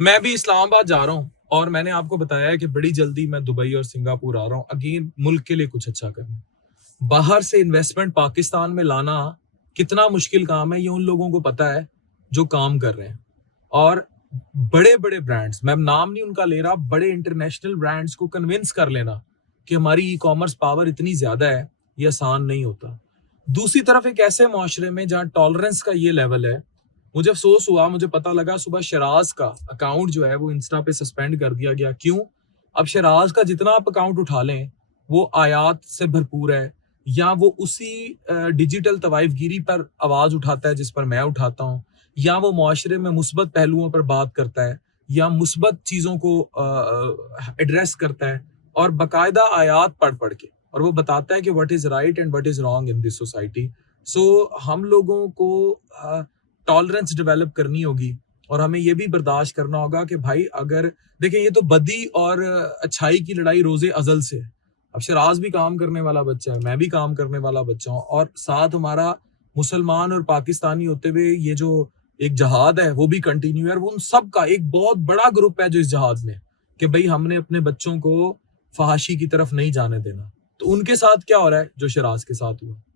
میں بھی اسلام آباد جا رہا ہوں اور میں نے آپ کو بتایا ہے کہ بڑی جلدی میں دبئی اور سنگاپور آ رہا ہوں اگین ملک کے لیے کچھ اچھا کرنا. باہر سے انویسٹمنٹ پاکستان میں لانا کتنا مشکل کام ہے یہ ان لوگوں کو پتا ہے جو کام کر رہے ہیں. اور بڑے بڑے برانڈز، میں نام نہیں ان کا لے رہا، بڑے انٹرنیشنل برانڈز کو کنونس کر لینا کہ ہماری ای کامرس پاور اتنی زیادہ ہے، یہ آسان نہیں ہوتا. دوسری طرف ایک ایسے معاشرے میں جہاں ٹالرنس کا یہ لیول ہے، مجھے افسوس ہوا، مجھے پتا لگا صبح شراز کا اکاؤنٹ جو ہے وہ انسٹا پہ سسپینڈ کر دیا گیا. کیوں؟ اب شراز کا جتنا آپ اکاؤنٹ اٹھا لیں وہ آیات سے بھرپور ہے، یا وہ اسی ڈیجیٹل طوائف گیری پر آواز اٹھاتا ہے جس پر میں اٹھاتا ہوں، یا وہ معاشرے میں مثبت پہلوؤں پر بات کرتا ہے، یا مثبت چیزوں کو ایڈریس کرتا ہے اور باقاعدہ آیات پڑھ کے، اور وہ بتاتا ہے کہ what is right and what is wrong in this society. سو ہم لوگوں کو ٹالرنس ڈیولپ کرنی ہوگی اور ہمیں یہ بھی برداشت کرنا ہوگا کہ بھائی اگر دیکھیں یہ تو بدی اور اچھائی کی لڑائی روز ازل سے ہے. اب شراز بھی کام کرنے والا بچہ ہے، میں بھی کام کرنے والا بچہ ہوں، اور ساتھ ہمارا مسلمان اور پاکستانی ہوتے ہوئے یہ جو ایک جہاد ہے وہ بھی کنٹینیو ہے، اور وہ ان سب کا ایک بہت بڑا گروپ ہے جو اس جہاد میں کہ بھئی ہم نے اپنے بچوں کو فحاشی کی طرف نہیں جانے دینا. تو ان کے ساتھ کیا ہو رہا ہے جو شراز کے ساتھ ہوا.